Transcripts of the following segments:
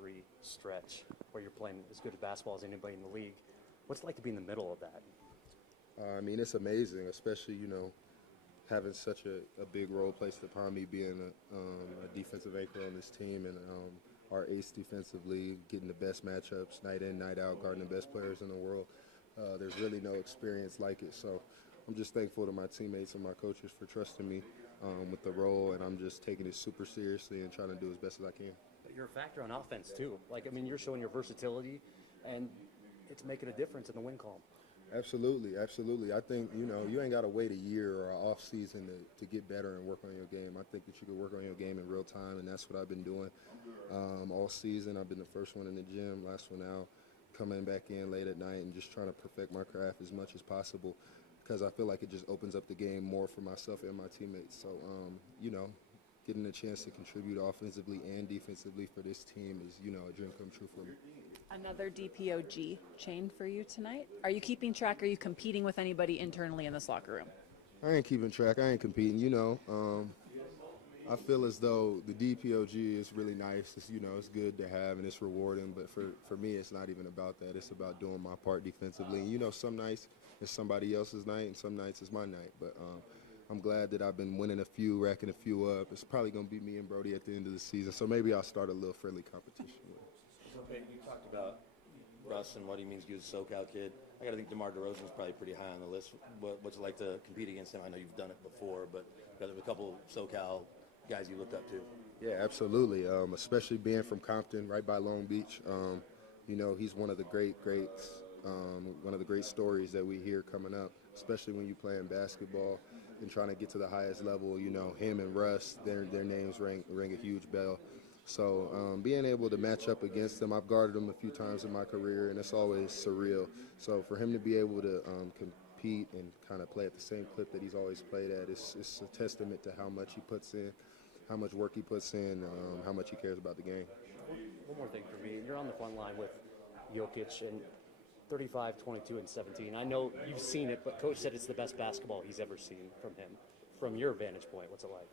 3 stretch where you're playing as good a basketball as anybody in the league. What's it like to be in the middle of that? I mean, it's amazing, especially, having such a big role placed upon me being a defensive anchor on this team and our ace defensively, getting the best matchups night in, night out, guarding the best players in the world. There's really no experience like it. So I'm just thankful to my teammates and my coaches for trusting me with the role, and I'm just taking it super seriously and trying to do as best as I can. You're a factor on offense, too. You're showing your versatility, and it's making a difference in the win column. Absolutely, absolutely. I think, you ain't got to wait a year or an off season to get better and work on your game. I think that you can work on your game in real time, and that's what I've been doing all season. I've been the first one in the gym, last one out, coming back in late at night and just trying to perfect my craft as much as possible because I feel like it just opens up the game more for myself and my teammates. So, getting a chance to contribute offensively and defensively for this team is, a dream come true for me. Another DPOG chain for you tonight. Are you keeping track? Are you competing with anybody internally in this locker room? I ain't keeping track. I ain't competing. I feel as though the DPOG is really nice. It's, it's good to have and it's rewarding. But for me, it's not even about that. It's about doing my part defensively. And, some nights it's somebody else's night and some nights it's my night. But I'm glad that I've been winning a few, racking a few up. It's probably going to be me and Brody at the end of the season. So maybe I'll start a little friendly competition with him. So, Peyton, you talked about Russ and what he means to you as a SoCal kid. I got to think DeMar DeRozan's probably pretty high on the list. What's it like to compete against him? I know you've done it before, but there's a couple SoCal guys you looked up to. Yeah, absolutely, especially being from Compton, right by Long Beach. He's one of the greats, one of the great stories that we hear coming up, especially when you're playing basketball and trying to get to the highest level. Him and Russ, their names ring a huge bell. So being able to match up against them, I've guarded them a few times in my career, and it's always surreal. So for him to be able to compete and kind of play at the same clip that he's always played at, it's a testament to how much he puts in, how much work he puts in, how much he cares about the game. One more thing for me. You're on the front line with Jokic and 35, 22, and 17. I know you've seen it, but Coach said it's the best basketball he's ever seen from him. From your vantage point, what's it like?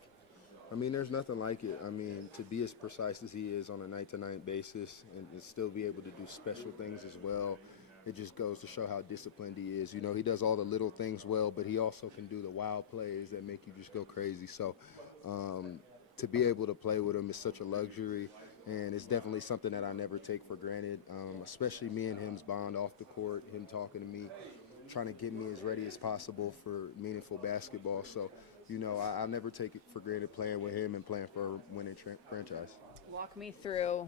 I mean, there's nothing like it. I mean, to be as precise as he is on a night-to-night basis and still be able to do special things as well, it just goes to show how disciplined he is. He does all the little things well, but he also can do the wild plays that make you just go crazy. So to be able to play with him is such a luxury, and it's definitely something that I never take for granted, especially me and him's bond off the court, him talking to me, trying to get me as ready as possible for meaningful basketball. So, I never take it for granted playing with him and playing for a winning franchise. Walk me through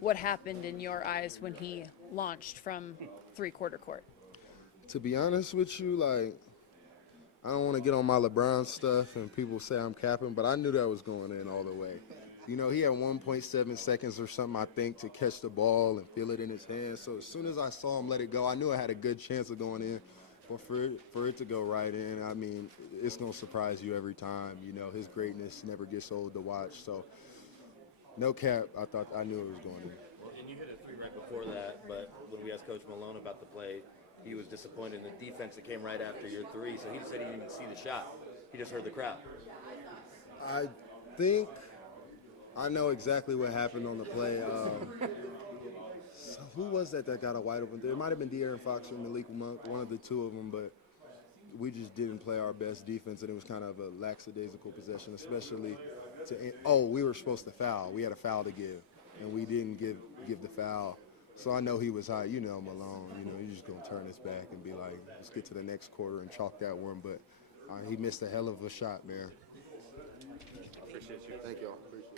what happened in your eyes when he launched from three-quarter court. To be honest with you, I don't want to get on my LeBron stuff and people say I'm capping, but I knew that was going in all the way. He had 1.7 seconds or something, I think, to catch the ball and feel it in his hands. So as soon as I saw him let it go, I knew I had a good chance of going in. But for it to go right in, I mean, it's going to surprise you every time. His greatness never gets old to watch. So no cap, I knew it was going in. And you hit a three right before that, but when we asked Coach Malone about the play, he was disappointed in the defense that came right after your three. So he said he didn't even see the shot. He just heard the crowd. I think I know exactly what happened on the play. So who was that got a wide open? It might have been De'Aaron Fox or Malik Monk, one of the two of them, but we just didn't play our best defense, and it was kind of a lackadaisical possession, especially we were supposed to foul. We had a foul to give, and we didn't give the foul. So I know he was high. Malone, he's just going to turn his back and be like, let's get to the next quarter and chalk that one. But he missed a hell of a shot, man. Appreciate you. Thank y'all. Appreciate it.